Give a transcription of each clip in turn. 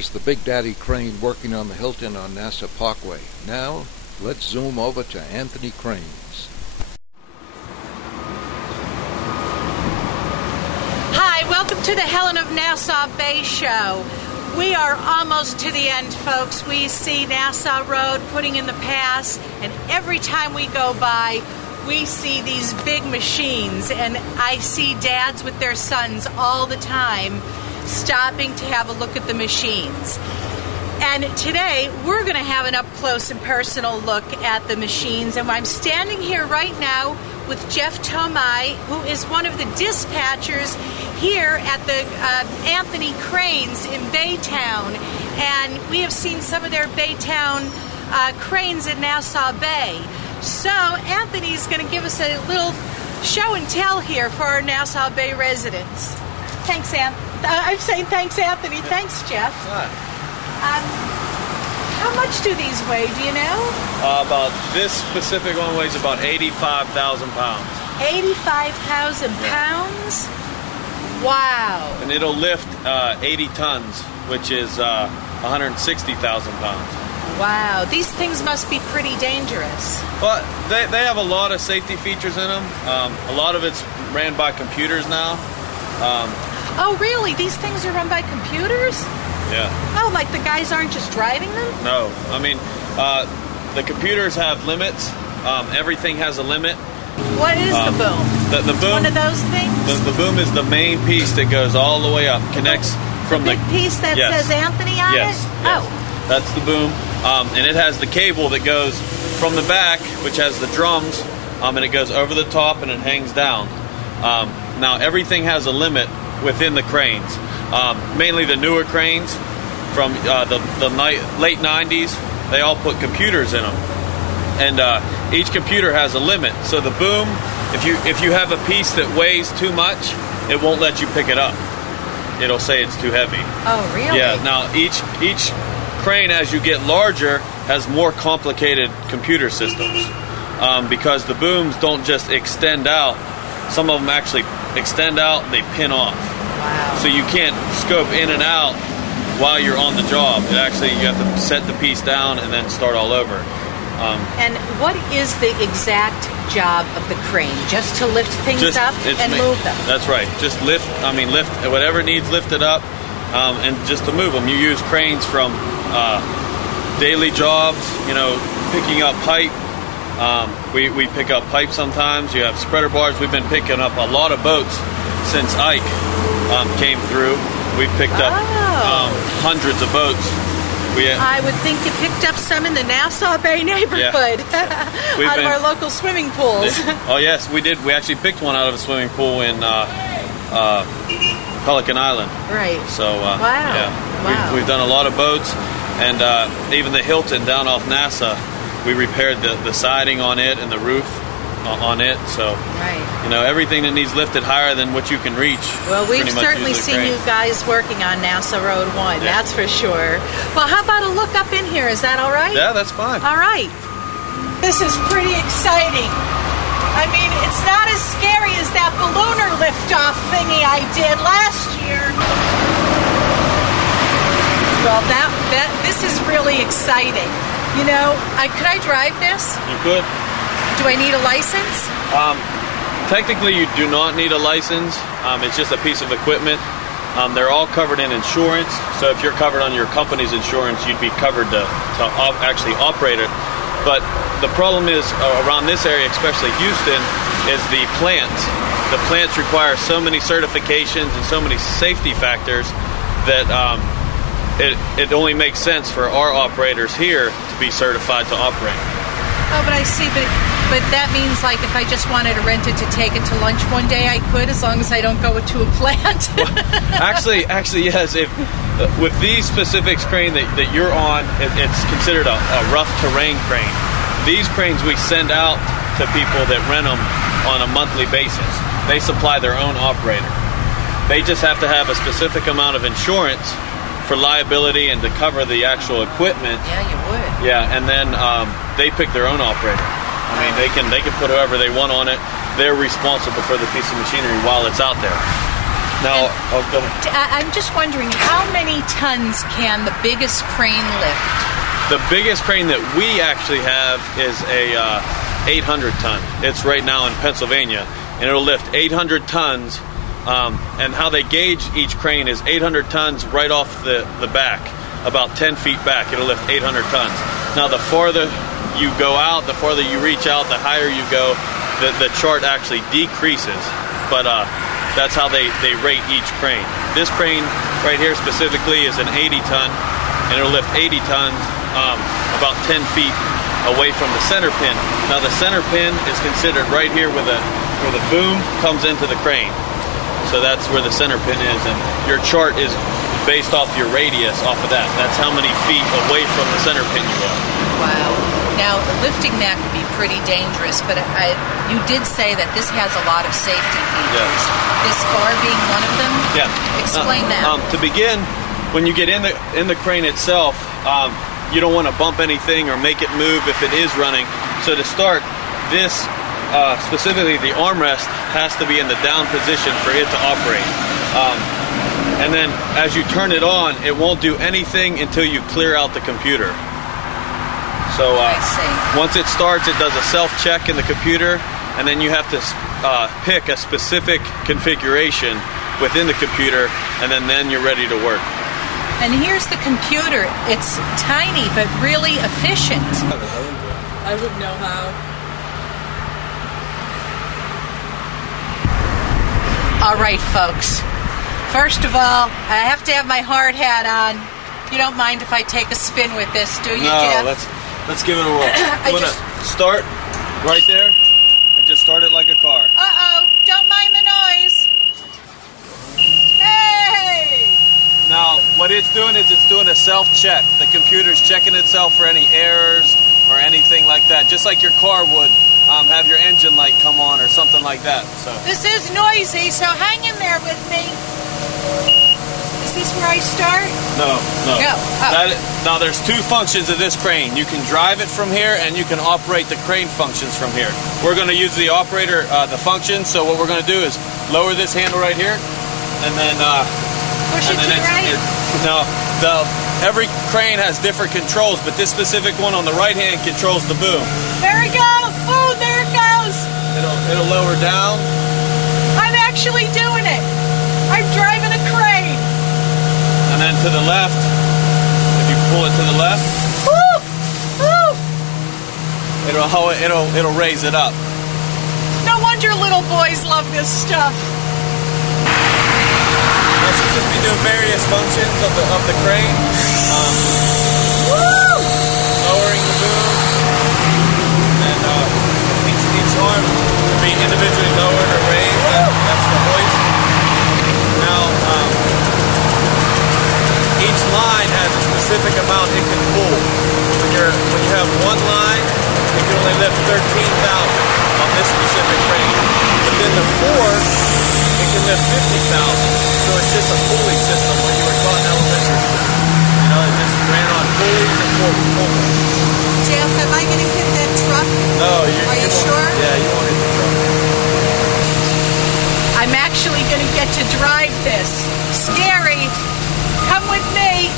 Here's the Big Daddy crane working on the Hilton on NASA Parkway. Now, let's zoom over to Anthony Cranes. Hi, welcome to the Helen of Nassau Bay Show. We are almost to the end, folks. We see Nassau Road putting in the pass, and every time we go by, we see these big machines, and I see dads with their sons all the time stopping to have a look at the machines. And today, we're going to have an up-close and personal look at the machines, and I'm standing here right now with Jeff Tomei, who is one of the dispatchers here at the Anthony Cranes in Baytown. And we have seen some of their Baytown cranes in Nassau Bay. So Anthony's going to give us a little show and tell here for our Nassau Bay residents. Thanks, I'm saying thanks, Anthony. Thanks, Jeff. How much do these weigh, do you know? About this specific one weighs about 85,000 pounds. 85,000 pounds? Wow. And it'll lift 80 tons, which is 160,000 pounds. Wow. These things must be pretty dangerous. Well, they have a lot of safety features in them. A lot of it's ran by computers now. Oh, really? These things are run by computers? Yeah. Oh, like the guys aren't just driving them? No. I mean, the computers have limits. Everything has a limit. What is the boom? The boom. One of those things? The boom is the main piece that goes all the way up, connects from the big piece that says Anthony on it? Yes. Oh. That's the boom. And it has the cable that goes from the back, which has the drums, and it goes over the top and it hangs down. Now, everything has a limit within the cranes. Mainly the newer cranes from the late 90s, they all put computers in them. And each computer has a limit. So the boom, if you have a piece that weighs too much, it won't let you pick it up. It'll say it's too heavy. Oh, really? Yeah. Now, each crane, as you get larger, has more complicated computer systems. Because the booms don't just extend out. Some of them actually extend out and they pin off. Wow. So you can't scope in and out while you're on the job. You have to set the piece down and then start all over. And what is the exact job of the crane? Just to lift things up and move them? That's right. Just lift whatever needs lifted up, and just to move them. You use cranes from daily jobs, picking up pipe. We pick up pipe sometimes. You have spreader bars. We've been picking up a lot of boats since Ike came through. We've picked up hundreds of boats. I would think you picked up some in the Nassau Bay neighborhood, out of our local swimming pools. Oh yes, we did. We actually picked one out of a swimming pool in Pelican Island. Right. So wow. Yeah, wow. We've done a lot of boats, and even the Hilton down off NASA, we repaired the siding on it and the roof on it. So everything that needs lifted higher than what you can reach. Well, we've certainly seen you guys working on NASA Road 1, that's for sure. Well, how about a look up in here? Is that all right? Yeah, that's fine. All right. This is pretty exciting. I mean, it's not as scary as that ballooner liftoff thingy I did last year. Well, this is really exciting. Could I drive this? You could. Do I need a license? Technically, you do not need a license. It's just a piece of equipment. They're all covered in insurance. So if you're covered on your company's insurance, you'd be covered to actually operate it. But the problem is around this area, especially Houston, is the plants. The plants require so many certifications and so many safety factors that it only makes sense for our operators here to be certified to operate. Oh, but I see. But that means, like, if I just wanted to rent it to take it to lunch one day, I could, as long as I don't go to a plant. Well, actually, yes. With these specific crane that you're on, it's considered a rough terrain crane. These cranes we send out to people that rent them on a monthly basis. They supply their own operator. They just have to have a specific amount of insurance for liability and to cover the actual equipment. Yeah, you would. Yeah, and then they pick their own operator. I mean, they can put whoever they want on it. They're responsible for the piece of machinery while it's out there. Now, go ahead. I'm just wondering, how many tons can the biggest crane lift? The biggest crane that we actually have is a 800 ton. It's right now in Pennsylvania, and it'll lift 800 tons. And how they gauge each crane is 800 tons right off the back, about 10 feet back. It'll lift 800 tons. Now, the farther you go out, the farther you reach out, the higher you go, the chart actually decreases. But that's how they rate each crane. This crane right here specifically is an 80 ton, and it'll lift 80 tons about 10 feet away from the center pin. Now, the center pin is considered right here where the boom comes into the crane. So that's where the center pin is, and your chart is based off your radius off of that. That's how many feet away from the center pin you are. Wow. Now, lifting that could be pretty dangerous, but you did say that this has a lot of safety features. Yeah. This bar being one of them? Yeah. Explain that. To begin, when you get in the crane itself, you don't want to bump anything or make it move if it is running. So to start, this specifically the armrest has to be in the down position for it to operate. And then as you turn it on, it won't do anything until you clear out the computer. So once it starts, it does a self-check in the computer, and then you have to pick a specific configuration within the computer, and then you're ready to work. And here's the computer. It's tiny, but really efficient. I wouldn't know how. All right, folks. First of all, I have to have my hard hat on. You don't mind if I take a spin with this, do you, Jeff? No, let's give it a whirl. I'm going to start right there and just start it like a car. Uh-oh, don't mind the noise. Hey! Now, what it's doing is it's doing a self-check. The computer's checking itself for any errors or anything like that, just like your car would have your engine light come on or something like that. So this is noisy, so hang in there with me. Is this where I start? No. Oh. Now, there's two functions of this crane. You can drive it from here, and you can operate the crane functions from here. We're going to use the operator, the function, so what we're going to do is lower this handle right here, and then push it to the right. Every crane has different controls, but this specific one on the right hand controls the boom. There we go. Oh, there it goes. It'll lower down. I'm actually doing it. I'm driving a crane. And then to the left, if you pull it to the left, woo! it'll raise it up. No wonder little boys love this stuff. Now she'll just be doing various functions of the crane. Lowering the boom, and each arm will be individually lowered or raised. That's the hoist. Now, each line has a specific amount it can pull. When you have one line, it can only lift 13,000 on this specific crane. But then the four, it can lift 50,000. So it's just a pulley system when you were taught in elementary school. You know, it just ran on pulleys and pulley. Jeff, am I going to hit that truck? No, Are you sure? Yeah, you won't hit the truck. I'm actually going to get to drive this. Scary. Come with me.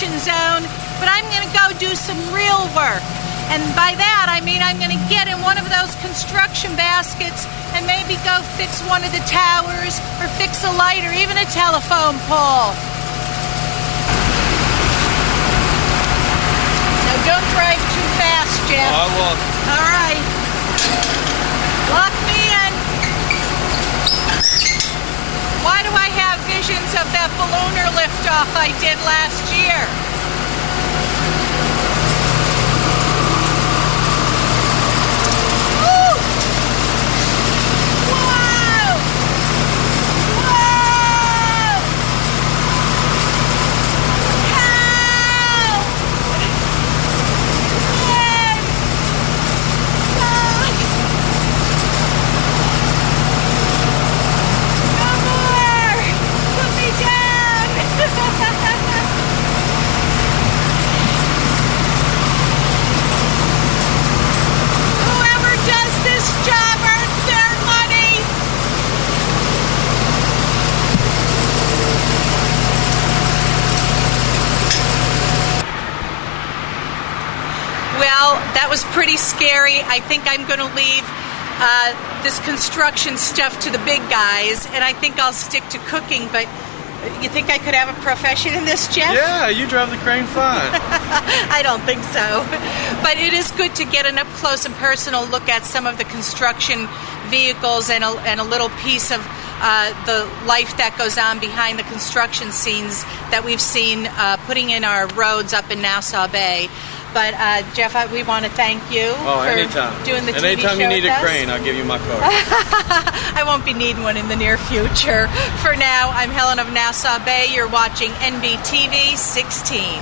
construction zone, but I'm going to go do some real work. And by that, I mean I'm going to get in one of those construction baskets and maybe go fix one of the towers or fix a light or even a telephone pole. Now don't drive too fast, Jeff. I won't. All right. Lock me in. Why do I have visions of that ballooner liftoff I did last year? Woo! Whoa! Whoa! Help! Hey! Stop! No more! Put me down! Whoever does this job earns their money! Well, that was pretty scary. I think I'm going to leave this construction stuff to the big guys, and I think I'll stick to cooking, but you think I could have a profession in this, Jeff? Yeah, you drive the crane fine. I don't think so. But it is good to get an up-close and personal look at some of the construction vehicles and a little piece of the life that goes on behind the construction scenes that we've seen putting in our roads up in Nassau Bay. But, Jeff, we want to thank you for Anytime. doing the And TV anytime show you need with a us. crane, I'll give you my card. I won't be needing one in the near future. For now, I'm Helen of Nassau Bay. You're watching NBTV 16.